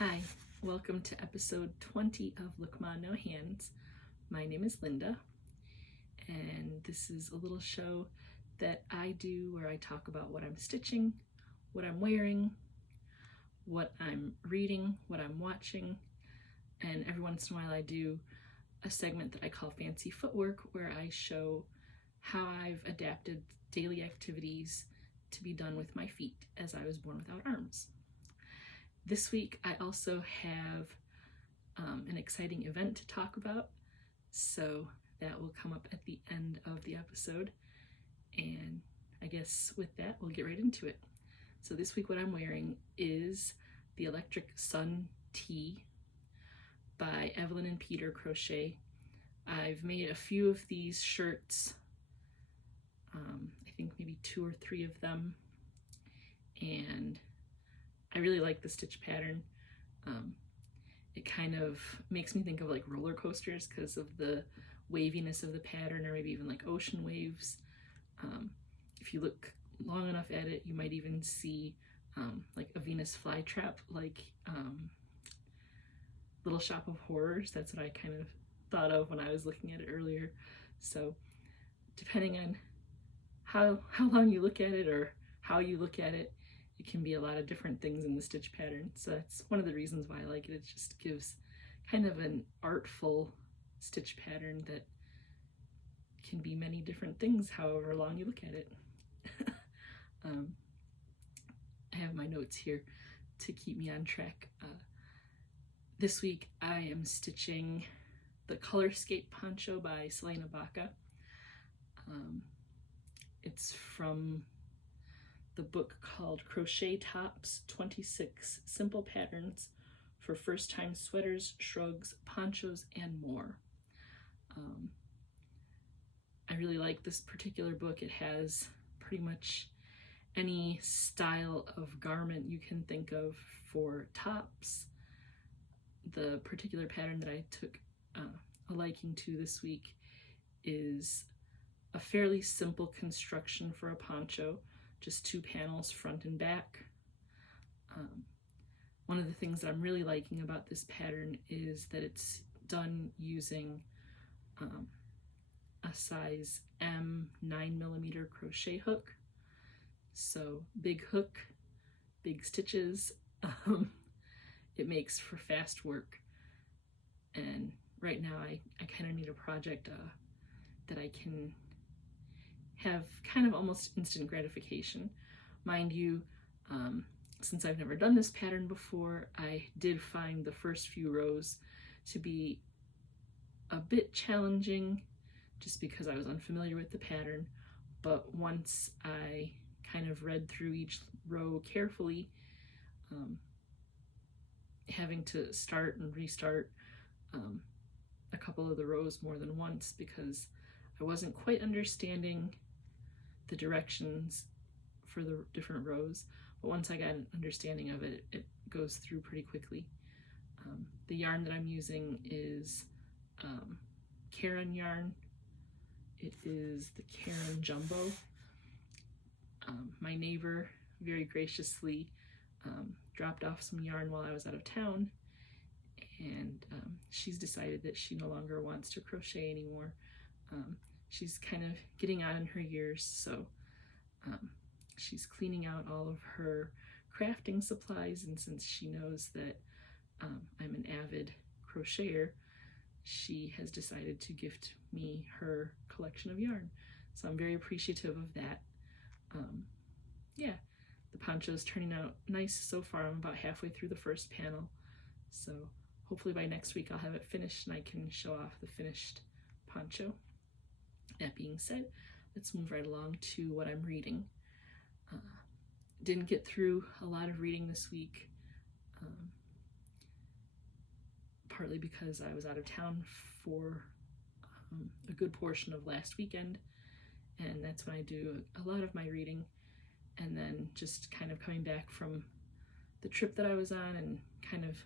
Hi, welcome to episode 20 of Look Ma No Hands. My name is Linda, and this is a little show that I do where I talk about what I'm stitching, what I'm wearing, what I'm reading, what I'm watching, and every once in a while I do a segment that I call Fancy Footwork, where I show how I've adapted daily activities to be done with my feet, as I was born without arms. This week I also have an exciting event to talk about, so that will come up at the end of the episode, and I guess with that we'll get right into it. So this week what I'm wearing is the Electric Sun Tee by Evelyn and Peter Crochet. I've made a few of these shirts, I think maybe 2 or 3 of them, and I really like the stitch pattern. It kind of makes me think of like roller coasters because of the waviness of the pattern, or maybe even like ocean waves. If you look long enough at it, you might even see like a Venus flytrap, like Little Shop of Horrors. That's what I kind of thought of when I was looking at it earlier. So depending on how long you look at it or how you look at it, it can be a lot of different things in the stitch pattern. So that's one of the reasons why I like it. It just gives kind of an artful stitch pattern that can be many different things however long you look at it. I have my notes here to keep me on track. This week I am stitching the Colorscape Poncho by Selena Baca. It's from the book called Crochet Tops, 26 Simple Patterns for First-Time Sweaters, Shrugs, Ponchos, and More. I really like this particular book. It has pretty much any style of garment you can think of for tops. The particular pattern that I took a liking to this week is a fairly simple construction for a poncho, just 2 panels front and back. One of the things that I'm really liking about this pattern is that it's done using a size M 9mm crochet hook. So big hook, big stitches. It makes for fast work. And right now I kind of need a project that I can have kind of almost instant gratification. Mind you, since I've never done this pattern before, I did find the first few rows to be a bit challenging just because I was unfamiliar with the pattern, but once I kind of read through each row carefully, having to start and restart a couple of the rows more than once because I wasn't quite understanding the directions for the different rows, but once I got an understanding of it, it goes through pretty quickly. The yarn that I'm using is Karen yarn. It is the Karen Jumbo. My neighbor very graciously dropped off some yarn while I was out of town, and she's decided that she no longer wants to crochet anymore. She's kind of getting on in her years, so she's cleaning out all of her crafting supplies, and since she knows that I'm an avid crocheter, she has decided to gift me her collection of yarn. So I'm very appreciative of that. Yeah, the poncho's turning out nice so far. I'm about halfway through the first panel, so hopefully by next week I'll have it finished and I can show off the finished poncho. That being said, let's move right along to what I'm reading. Didn't get through a lot of reading this week, partly because I was out of town for a good portion of last weekend, and that's when I do a lot of my reading, and then just kind of coming back from the trip that I was on and kind of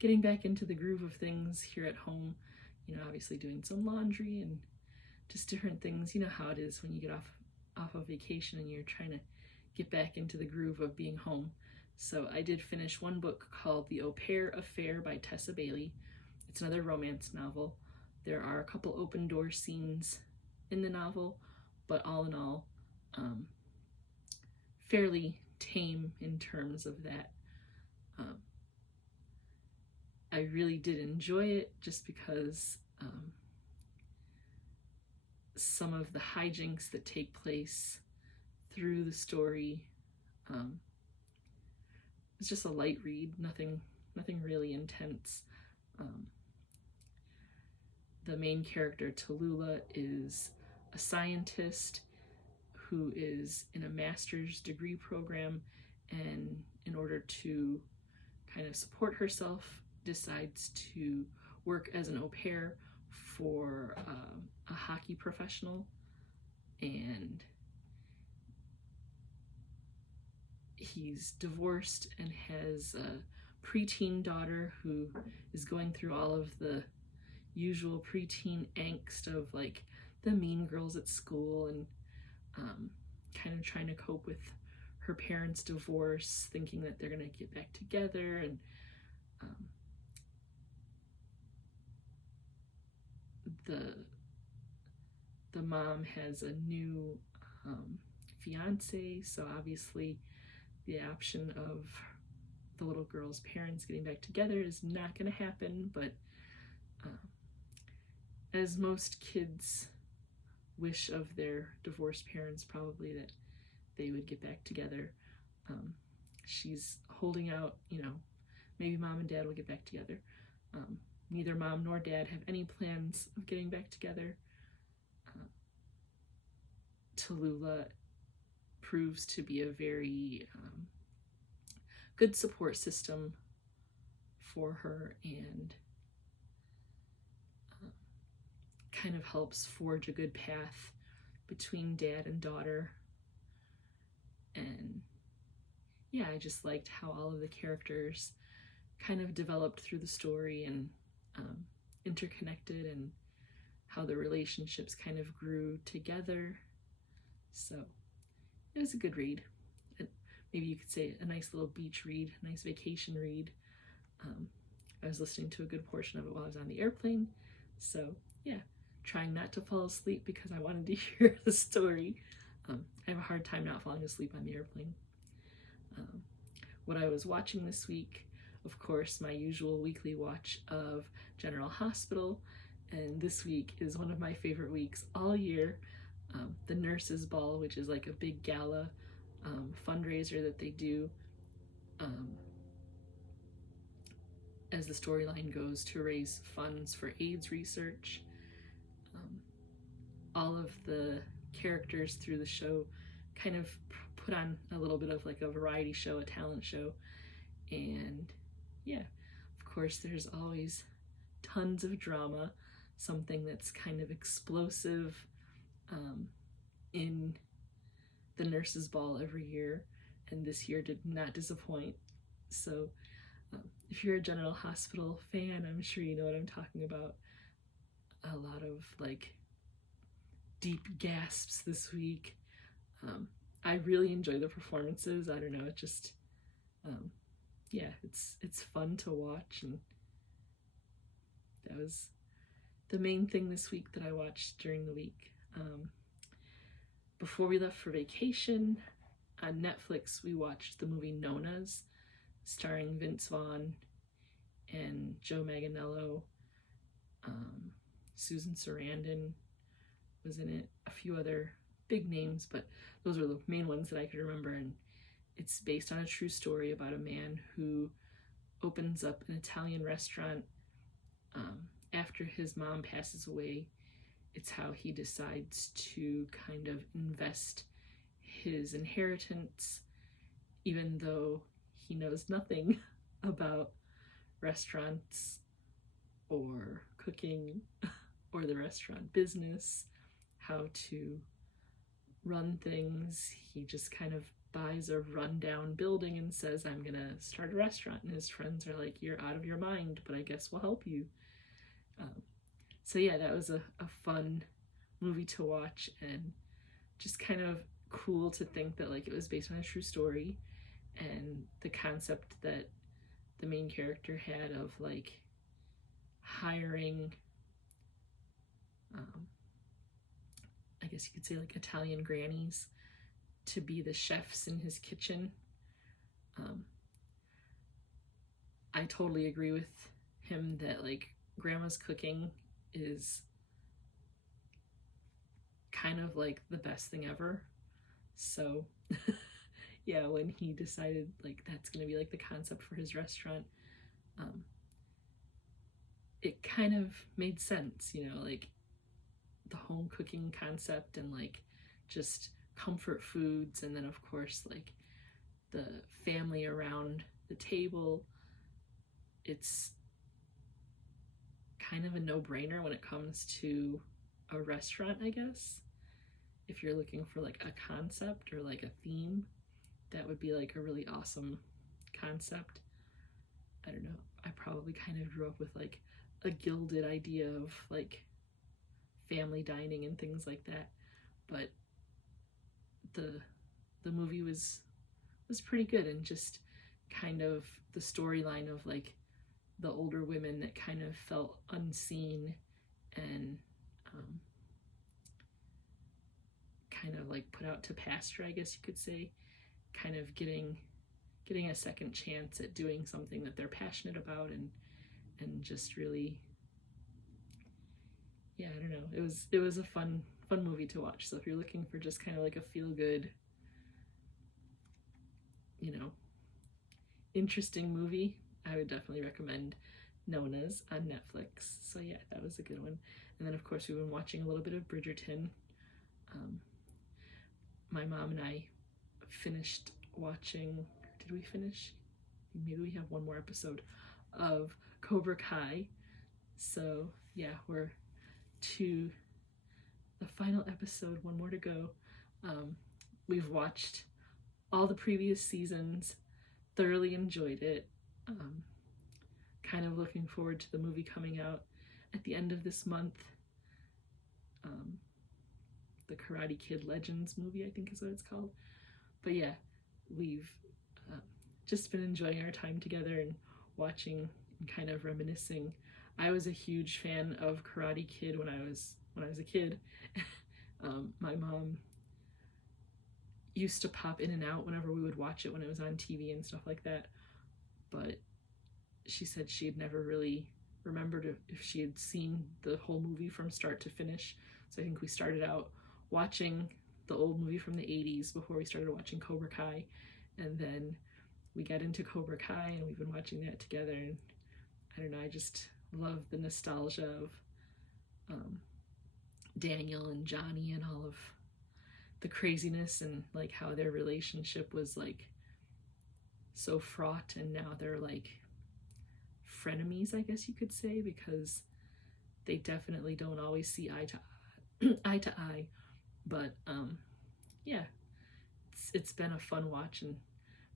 getting back into the groove of things here at home, you know, obviously doing some laundry and just different things. You know how it is when you get off of vacation and you're trying to get back into the groove of being home. So I did finish one book called The Au Pair Affair by Tessa Bailey. It's another romance novel. There are a couple open door scenes in the novel, but all in all, fairly tame in terms of that. I really did enjoy it just because some of the hijinks that take place through the story, it's just a light read, nothing really intense. The main character, Tallulah, is a scientist who is in a master's degree program, and in order to kind of support herself, decides to work as an au pair for a hockey professional. And he's divorced and has a preteen daughter who is going through all of the usual preteen angst of like the mean girls at school, and kind of trying to cope with her parents' divorce, thinking that they're gonna get back together. And the mom has a new fiance, so obviously the option of the little girl's parents getting back together is not going to happen. But as most kids wish of their divorced parents, probably, that they would get back together, she's holding out, maybe mom and dad will get back together. Neither mom nor dad have any plans of getting back together. Tallulah proves to be a very good support system for her, and kind of helps forge a good path between dad and daughter. And yeah, I just liked how all of the characters kind of developed through the story and interconnected, and how the relationships kind of grew together. So it was a good read. Maybe you could say a nice little beach read, a nice vacation read. I was listening to a good portion of it while I was on the airplane. So yeah, trying not to fall asleep because I wanted to hear the story. I have a hard time not falling asleep on the airplane. What I was watching this week, of course, my usual weekly watch of General Hospital, and this week is one of my favorite weeks all year. The Nurses Ball, which is like a big gala fundraiser that they do as the storyline goes, to raise funds for AIDS research. All of the characters through the show kind of put on a little bit of like a variety show, a talent show. And yeah, of course, there's always tons of drama, something that's kind of explosive in the Nurses Ball every year, and this year did not disappoint. So if you're a General Hospital fan, I'm sure you know what I'm talking about. A lot of like deep gasps this week. I really enjoy the performances. I don't know, it just yeah, it's fun to watch, and that was the main thing this week that I watched during the week. Before we left for vacation, on Netflix we watched the movie Nonnas, starring Vince Vaughn and Joe Manganiello. Susan Sarandon was in it, a few other big names, but those were the main ones that I could remember. And it's based on a true story about a man who opens up an Italian restaurant after his mom passes away. It's how he decides to kind of invest his inheritance, even though he knows nothing about restaurants or cooking or the restaurant business, how to run things. He just kind of buys a rundown building and says, I'm gonna start a restaurant. And his friends are like, you're out of your mind, but I guess we'll help you. So yeah, that was a fun movie to watch, and just kind of cool to think that like it was based on a true story. and the concept that the main character had of like hiring, I guess you could say like Italian grannies to be the chefs in his kitchen. I totally agree with him that like grandma's cooking is kind of like the best thing ever. So yeah, when he decided like that's gonna be like the concept for his restaurant, it kind of made sense, you know, like the home cooking concept and like just comfort foods, and then of course like the family around the table. It's kind of a no-brainer when it comes to a restaurant, I guess. If you're looking for like a concept or like a theme, that would be like a really awesome concept. I don't know, I probably kind of grew up with like a gilded idea of like family dining and things like that, but the movie was pretty good, and just kind of the storyline of like the older women that kind of felt unseen and kind of like put out to pasture, I guess you could say, kind of getting a second chance at doing something that they're passionate about, and just really, yeah, I don't know, it was a fun movie to watch. So if you're looking for just kind of like a feel-good, you know, interesting movie, I would definitely recommend Nonnas on Netflix. So yeah, that was a good one. And then of course we've been watching a little bit of Bridgerton. My mom and I finished watching, did we finish? Maybe we have one more episode of Cobra Kai. So yeah, we're to the final episode, one more to go. We've watched all the previous seasons, thoroughly enjoyed it. Kind of looking forward to the movie coming out at the end of this month. The Karate Kid Legends movie, I think is what it's called. But yeah, we've just been enjoying our time together and watching and kind of reminiscing. I was a huge fan of Karate Kid when I was a kid. My mom used to pop in and out whenever we would watch it when it was on TV and stuff like that, but she said she had never really remembered if she had seen the whole movie from start to finish. So I think we started out watching the old movie from the 80s before we started watching Cobra Kai, and then we got into Cobra Kai and we've been watching that together, and I don't know, I just love the nostalgia of Daniel and Johnny and all of the craziness, and like how their relationship was like so fraught, and now they're like frenemies, I guess you could say, because they definitely don't always see eye to eye. But yeah, it's been a fun watch and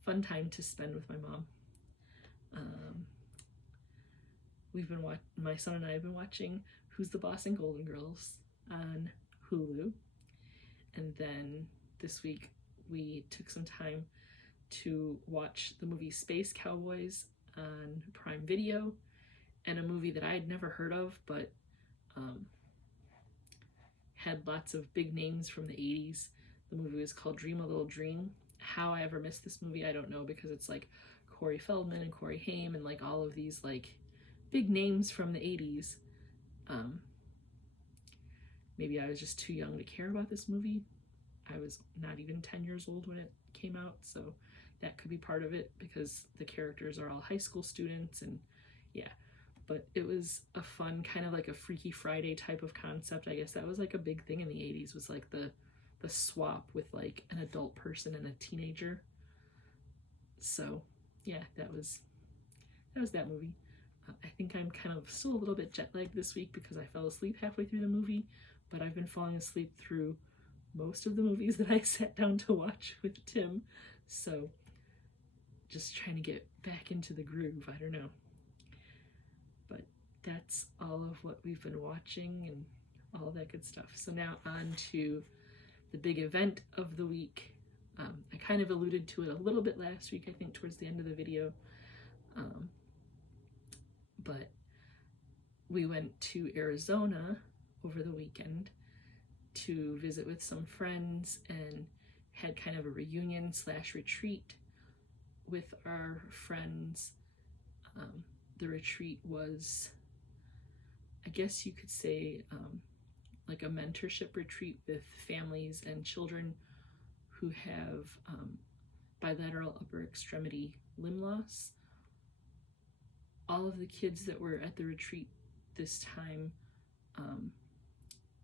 fun time to spend with my mom. My son and I have been watching Who's the Boss and Golden Girls on Hulu, and then this week we took some time to watch the movie Space Cowboys on Prime Video, and a movie that I had never heard of, but had lots of big names from the 80s. The movie was called Dream a Little Dream. How I ever missed this movie, I don't know, because it's like Corey Feldman and Corey Haim and like all of these like big names from the 80s. Maybe I was just too young to care about this movie. I was not even 10 years old when it came out, so that could be part of it, because the characters are all high school students, and yeah. But it was a fun, kind of like a Freaky Friday type of concept. I guess that was like a big thing in the 80s, was like the swap with like an adult person and a teenager. So yeah, that was that movie. I think I'm kind of still a little bit jet lagged this week because I fell asleep halfway through the movie, but I've been falling asleep through most of the movies that I sat down to watch with Tim. So just trying to get back into the groove, I don't know. But that's all of what we've been watching and all that good stuff. So now on to the big event of the week. I kind of alluded to it a little bit last week, I think towards the end of the video, but we went to Arizona over the weekend to visit with some friends and had kind of a reunion / retreat with our friends. The retreat was, I guess you could say, like a mentorship retreat with families and children who have bilateral upper extremity limb loss. All of the kids that were at the retreat this time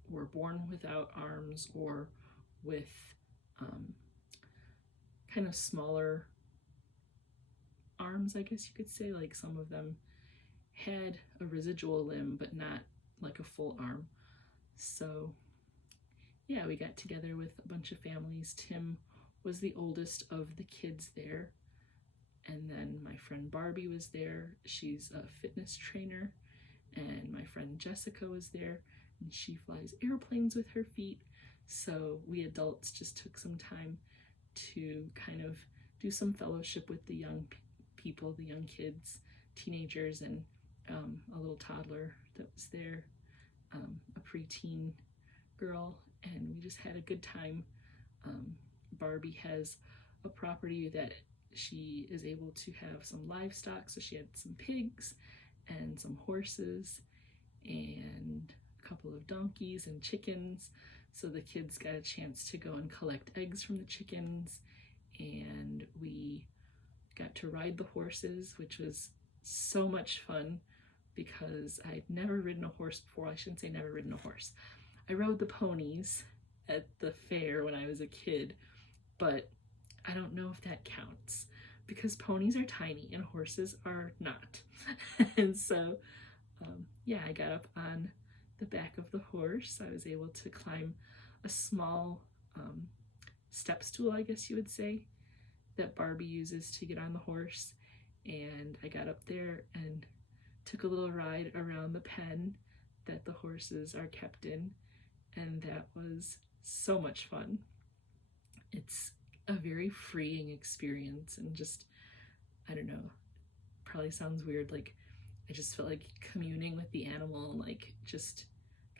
were born without arms or with kind of smaller arms, I guess you could say. Like some of them had a residual limb, but not like a full arm. So yeah, we got together with a bunch of families. Tim was the oldest of the kids there. And then my friend Barbie was there. She's a fitness trainer. And my friend Jessica was there, and she flies airplanes with her feet. So we adults just took some time to kind of do some fellowship with the young people, the young kids, teenagers, and a little toddler that was there, a preteen girl, and we just had a good time. Barbie has a property that she is able to have some livestock, so she had some pigs and some horses and a couple of donkeys and chickens. So the kids got a chance to go and collect eggs from the chickens, and we got to ride the horses, which was so much fun because I'd never ridden a horse before. I shouldn't say never ridden a horse. I rode the ponies at the fair when I was a kid, but I don't know if that counts because ponies are tiny and horses are not. And so, yeah, I got up on the back of the horse. I was able to climb a small step stool, I guess you would say, that Barbie uses to get on the horse. And I got up there and took a little ride around the pen that the horses are kept in, and that was so much fun. It's a very freeing experience, and just, I don't know, probably sounds weird, like I just felt like communing with the animal and like just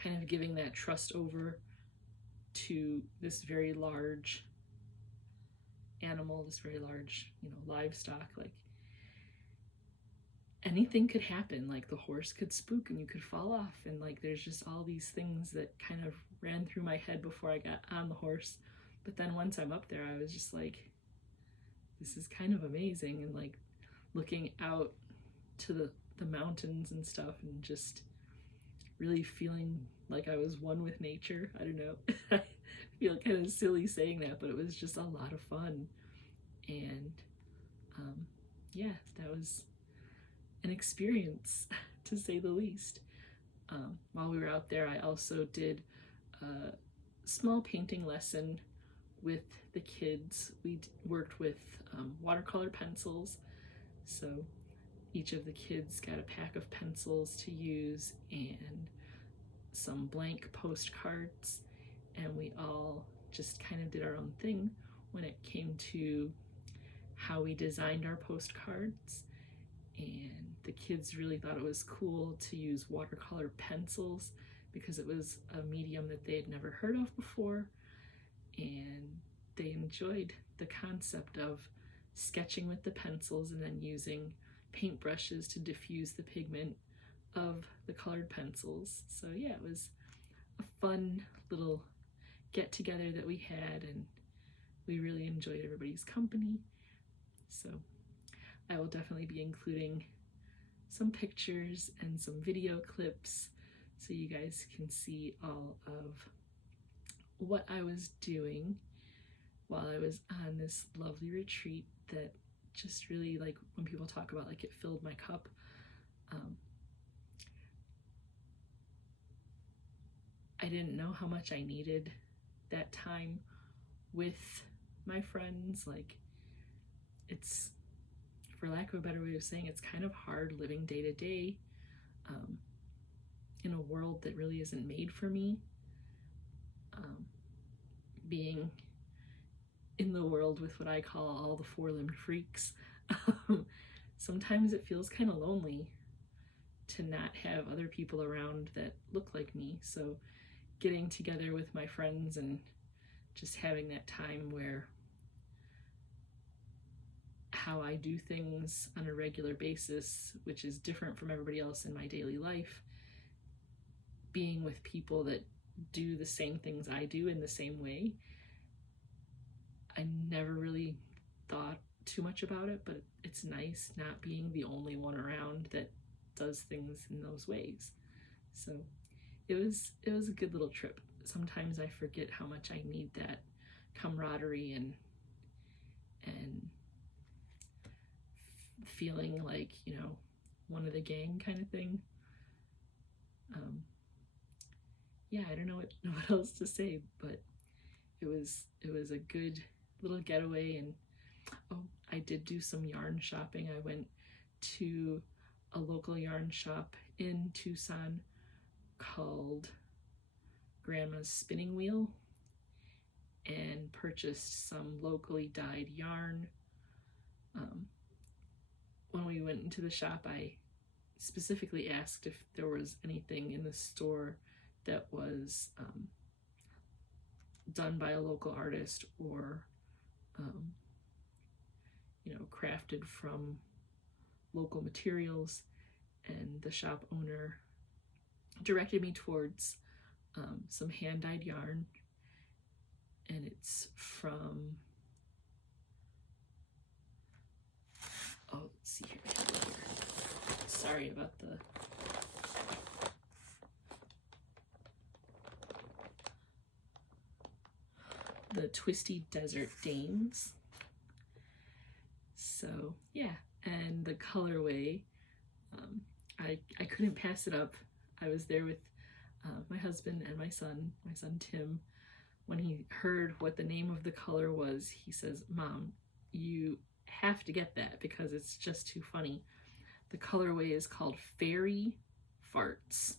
kind of giving that trust over to this very large animal, this very large, livestock. Like anything could happen, like the horse could spook and you could fall off, and like there's just all these things that kind of ran through my head before I got on the horse. But then once I'm up there, I was just like, this is kind of amazing, and like looking out to the mountains and stuff and just really feeling like I was one with nature. I don't know. I feel kind of silly saying that, but it was just a lot of fun. And yeah, that was an experience to say the least. While we were out there, I also did a small painting lesson with the kids. We worked with watercolor pencils. So each of the kids got a pack of pencils to use and some blank postcards, and we all just kind of did our own thing when it came to how we designed our postcards. And the kids really thought it was cool to use watercolor pencils because it was a medium that they had never heard of before, and they enjoyed the concept of sketching with the pencils and then using paintbrushes to diffuse the pigment of the colored pencils. So yeah, it was a fun little get together that we had, and we really enjoyed everybody's company. So I will definitely be including some pictures and some video clips so you guys can see all of what I was doing while I was on this lovely retreat that just really, like, when people talk about like it filled my cup, I didn't know how much I needed that time with my friends. Like, it's, for lack of a better way of saying, it's kind of hard living day to day in a world that really isn't made for me. Being in the world with what I call all the four-limbed freaks. Sometimes it feels kind of lonely to not have other people around that look like me. So getting together with my friends and just having that time where how I do things on a regular basis, which is different from everybody else in my daily life, being with people that do the same things I do in the same way. I never really thought too much about it, but it's nice not being the only one around that does things in those ways. So it was a good little trip. Sometimes I forget how much I need that camaraderie and feeling like, you know, one of the gang kind of thing. Yeah, I don't know what else to say, but it was a good little getaway. And oh, I did do some yarn shopping. I went to a local yarn shop in Tucson called Grandma's Spinning Wheel and purchased some locally dyed yarn. When we went into the shop, I specifically asked if there was anything in the store that was done by a local artist or you know, crafted from local materials, and the shop owner directed me towards some hand-dyed yarn, and it's from, oh, let's see here. Sorry about the Twisty Desert Dames. So yeah, and the colorway, I couldn't pass it up. I was there with my husband and my son Tim. When he heard what the name of the color was, he says, "Mom, you have to get that because it's just too funny." The colorway is called Fairy Farts.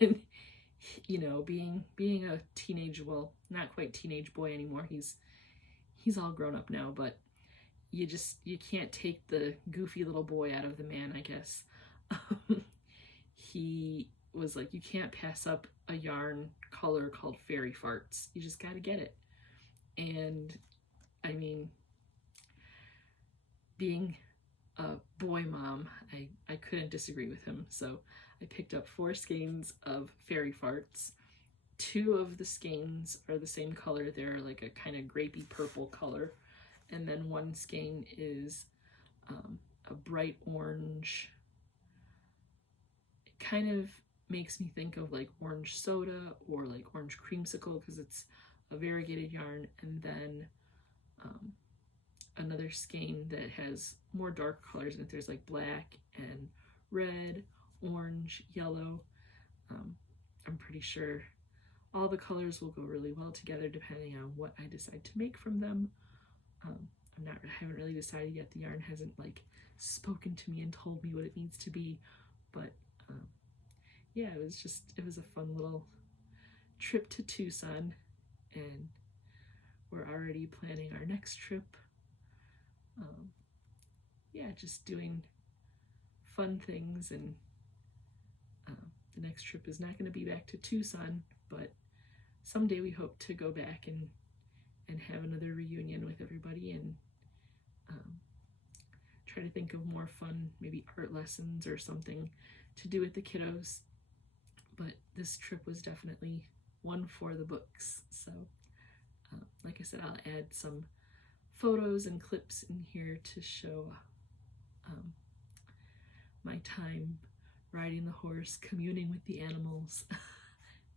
And you know, being a teenage, well, not quite teenage boy anymore, he's all grown up now, but you can't take the goofy little boy out of the man, I guess. He was like, you can't pass up a yarn color called Fairy Farts. You just gotta get it. And I mean, being a boy mom, I couldn't disagree with him. So I picked up 4 skeins of Fairy Farts. 2 of the skeins are the same color. They're like a kind of grapey purple color. And then 1 skein is a bright orange. It kind of makes me think of like orange soda or like orange creamsicle because it's a variegated yarn. And then another skein that has more dark colors in it. There's like black and red, orange, yellow. I'm pretty sure all the colors will go really well together depending on what I decide to make from them. I haven't really decided yet. The yarn hasn't like spoken to me and told me what it needs to be, but yeah, it was a fun little trip to Tucson, and we're already planning our next trip. Yeah, just doing fun things, and the next trip is not going to be back to Tucson, but someday we hope to go back and have another reunion with everybody, and try to think of more fun, maybe art lessons or something to do with the kiddos. But this trip was definitely one for the books. So like I said, I'll add some photos and clips in here to show my time riding the horse, communing with the animals.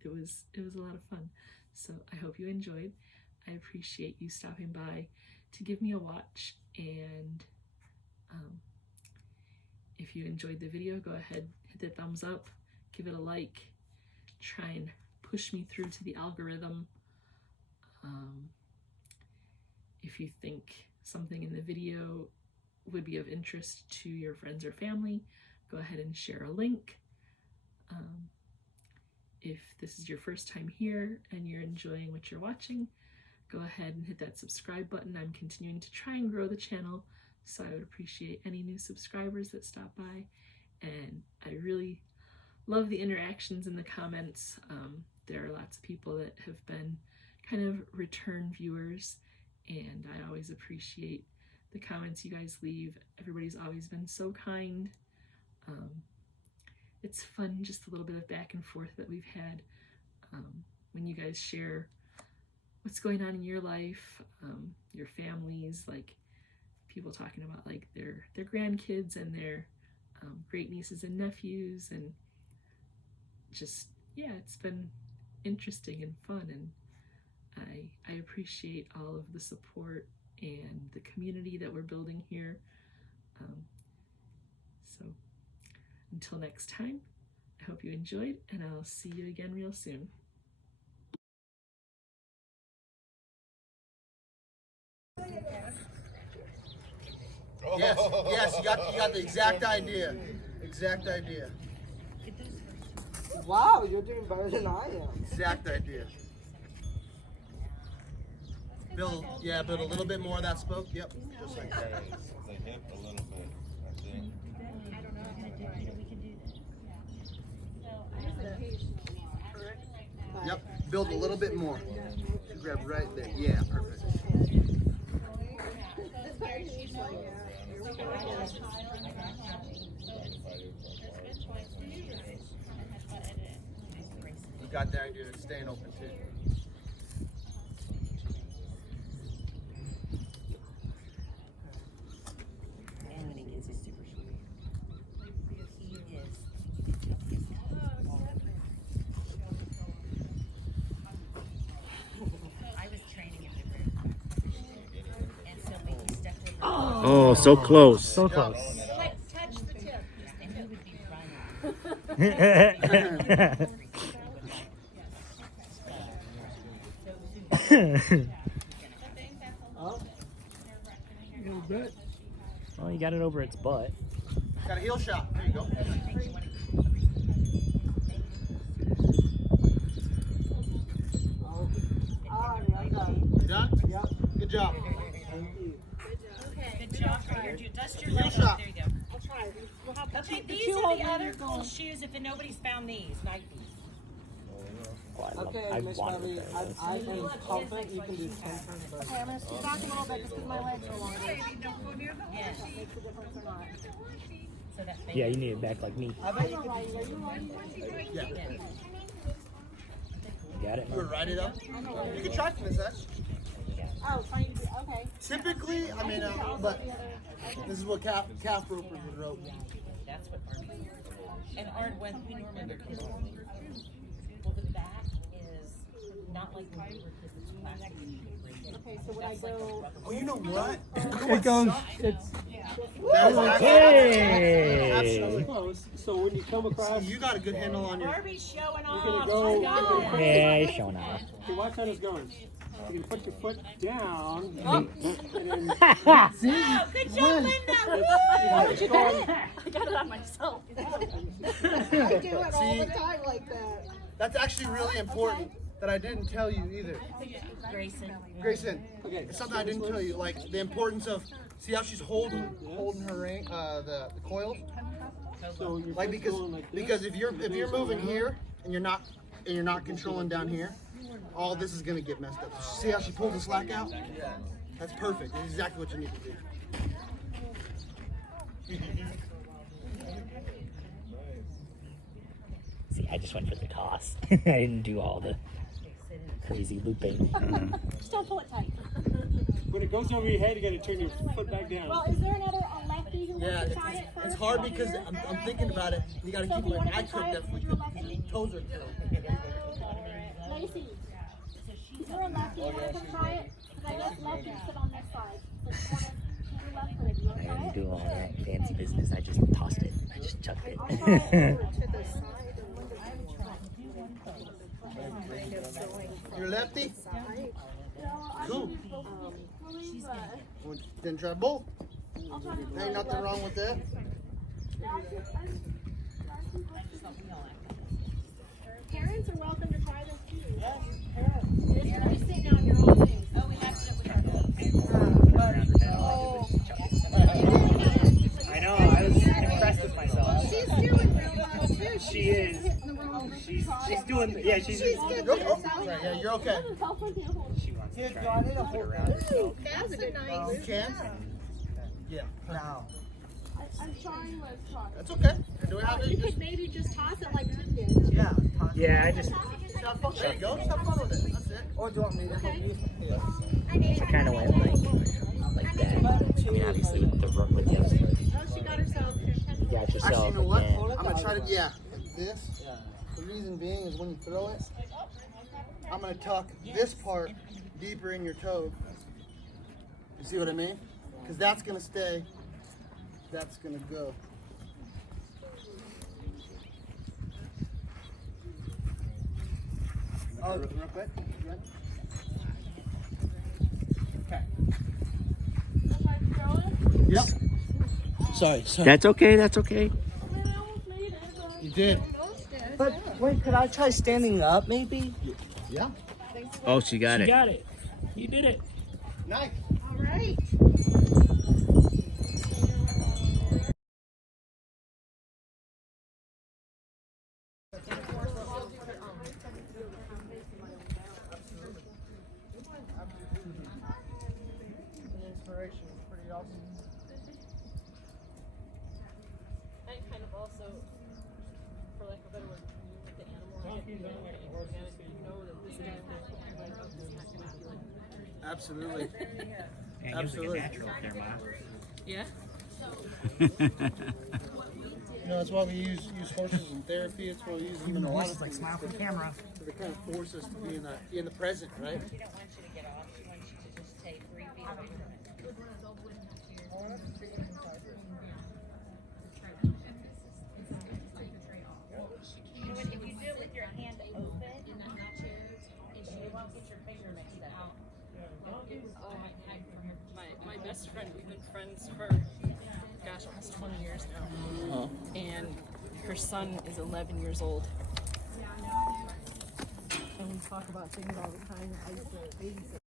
It was a lot of fun. So I hope you enjoyed. I appreciate you stopping by to give me a watch, and if you enjoyed the video, go ahead, hit the thumbs up, give it a like, try and push me through to the algorithm. If you think something in the video would be of interest to your friends or family, go ahead and share a link. If this is your first time here and you're enjoying what you're watching, go ahead and hit that subscribe button. I'm continuing to try and grow the channel, so I would appreciate any new subscribers that stop by. And I really love the interactions in the comments. There are lots of people that have been kind of return viewers, and I always appreciate the comments you guys leave. Everybody's always been so kind. It's fun, just a little bit of back and forth that we've had when you guys share what's going on in your life, your families, like people talking about like their grandkids and their great nieces and nephews, and just, yeah, it's been interesting and fun, and I appreciate all of the support and the community that we're building here. So until next time, I hope you enjoyed, and I'll see you again real soon. Yes, you got the exact idea. Exact idea. Wow, you're doing better than I am. Exact idea. Build a little bit more of that spoke. Yep, just like that. The hip a little bit. That's it. I don't know how to do it. We can do this. Yep, build a little bit more. Grab right there. Yeah, perfect. You got the idea of staying open too. And when he gets his super short, he is. I was training him to and so he stepped over. Oh, so close. So close. Like, touch the tip. And he would be running. Well, you got it over its butt. Got a heel shot. There you go. You done? Yep. Good job. Good job. Dust your Heel leg shot. up. There you go. I'll try. Okay, these are the other cool shoes if nobody's found these. Nikes. Okay, Miss Bobby, I am confident you can do 10 turns better. Okay, I'm going to scoot back a little bit just because my legs are longer. Yes. Makes a difference or not. So that Yeah, you need it back like me. I bet you I'm can alright. Are you ready? Yeah. Got it? You would write it up. You can try to miss that. Oh, trying to, okay. Typically, I mean, but this is what calf ropers would rope. That's what Art and Art went. We normally wear kids. Well, the back is not like when we were kids. It's plastic. Okay, so when I go, Oh, you know what? It goes, it's That is Hey! absolutely. close. So when you come across, You got a good handle on your. Barbie's showing you're gonna off. go. She's got it. Yeah, he's showing off. Okay, watch how this goes. You're gonna put your foot down. And then, Oh, good job, Linda. how did you get it? I got it on myself. I do it all the time like that. That's actually really important that I didn't tell you either. Grayson. Grayson, okay. it's something I didn't tell you, like the importance of, see how she's holding her ring, the coils? So your Like foot's going like this. because if you're moving here and you're not controlling down here, all this is gonna get messed up. See how she pulled the slack out? That's perfect. That's exactly what you need to do. See, I just went for the toss. I didn't do all the crazy looping. Just don't pull it tight. When it goes over your head, you gotta turn your foot back down. Well, is there another lefty who Yeah, wants to try it first? it's hard because I'm thinking about it. You gotta keep like I could definitely could. Toes are Lacey, is there a lefty who wants to try it? Because I let lefties sit on this side. So you want to left leg. You want I to try didn't it? do all that fancy business. I just tossed it. I just chucked it. I'll try it over to the side and You're lefty? side. Cool. Please, Then try both. I'll try to Ain't nothing wrong with that. Parents are welcome to try this too. You're sitting on your own things. Oh, around her head. All I did was chuck it. I know. I was impressed with myself. She's doing real well too. She is. She's doing. Yeah, she's. Yeah, you're okay. She wants to try and flip it around herself. That's a nice. You can? Yeah. Now. I'm trying, let's try. That's okay. Do we have You it? could maybe just toss it like Tim did. Yeah. Yeah, I just. There you go. Have fun with it. That's it. Or do you want me to help you? Yeah. I kind of went like that. I mean, obviously with the other foot. Oh, she got herself. You got yourself Actually, you know what? again. I'm gonna try to, yeah, this. The reason being is when you throw it, I'm gonna tuck this part deeper in your toe. You see what I mean? Because that's gonna stay, that's gonna go. Oh, real quick. Okay. Yep. Sorry. That's okay. That's okay. You did. But wait, could I try standing up maybe? Yeah. Oh, she got it. You got it. You did it. Nice. All right. Inspiration is pretty awesome. And kind of also, for lack of a better word, with the animal, you know that this guy will like, this is not gonna be like. Absolutely. And Absolutely. using a natural camera. Yeah. You know, that's why we use horses in therapy. It's why we use even a lot of like things. smile for the camera. They kind of force us to be in the present, right? She don't want you to get off. She wants you to just take 3 feet away from it. You would, if you do it with your hand open, you won't get your finger mixed up. My best friend, we've been friends for, gosh, almost 20 years now. And her son is 11 years old. And we talk about things all the time. I used to babysit.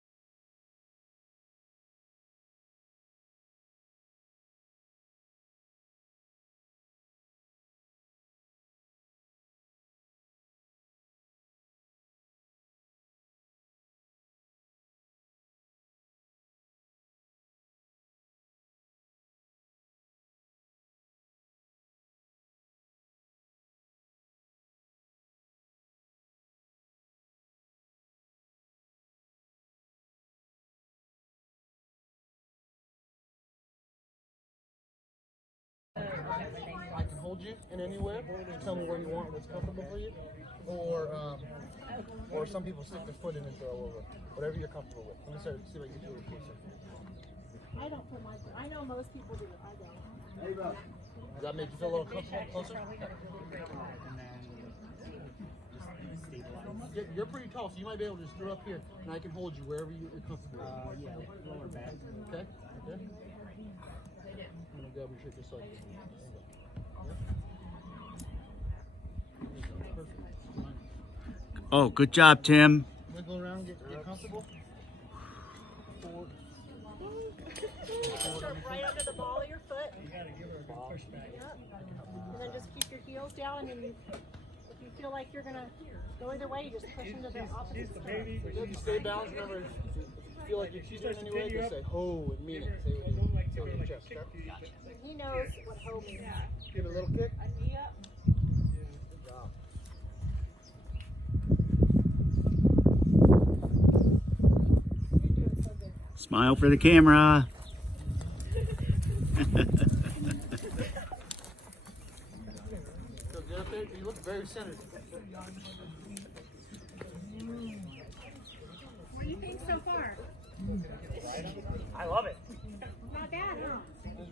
I can hold you in anywhere. Just tell me where you want, what's comfortable for you. Or some people stick their foot in and throw over. Whatever you're comfortable with. Let me start, see what you do with closer. I don't put my, I know most people do. I don't. Does that make you feel a little comfortable, closer? You're pretty tall, so you might be able to just throw up here, and I can hold you wherever you're comfortable. Yeah, lower back. Okay? Okay? I'm going to grab your shirt just like this. Perfect. Oh, good job, Tim. Wiggle around, get comfortable. Forward. Start right under the ball of your foot. You gotta give her a good push back. Yep. And then just keep your heels down, and if you feel like you're gonna go either way, you just push into the opposite side. You stay balanced. Remember, if you feel like you're cheating anyway, just say ho and mean it. Say it with your chest. Okay? He knows what hoe means. Give it a little kick. Yep. Good job. Smile for the camera. Feel good up there? You look very centered. What do you think so far? I love it. Not bad, huh? Is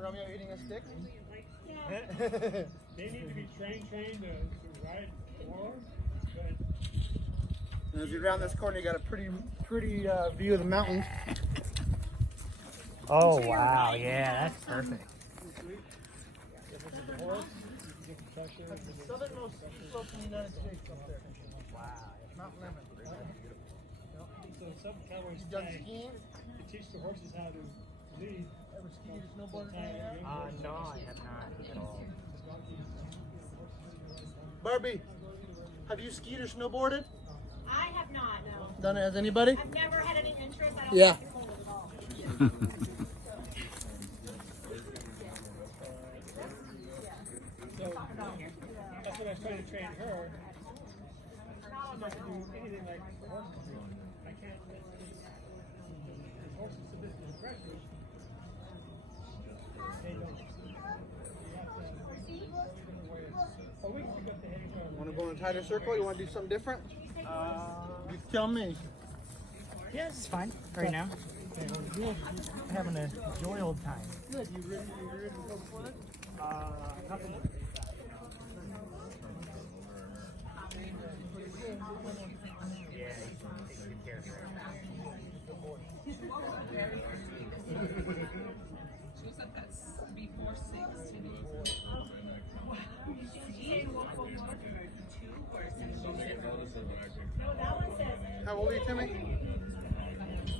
Romeo eating a stick? Yeah. They need to be trained to ride more. And as you round this corner, you got a pretty view of the mountains. Oh, wow. Yeah, that's perfect. That's the southernmost slope in the United States up there. Wow. Mount Lemmon. So So some Cowboys You done tag skiing? to teach the horses how to lead. Ever skied or snowboarded in any area? No, I have not at all. Barbie, have you skied or snowboarded? I have not, no. Done it as anybody? I've never had any interest. I don't Yeah. think it's at all. So that's what I was trying to train her. Not to do anything like the horses do. I can't let the horses submit to the pressure. They don't. You have to. We can pick up the heading. Want to go in a tighter circle? You want to do something different? You tell me. Yeah, it's fine right now. Having a joy old time. Good. You ready to go for it? Nothing. Yeah, you can take good care of her. She said that's before 6 to me. How old are you, Timmy?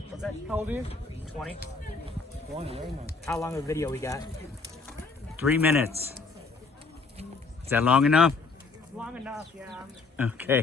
What's that? How old are you? 20. 20, very nice. How long of a video we got? 3 minutes. Is that long enough? Long enough, yeah. Okay.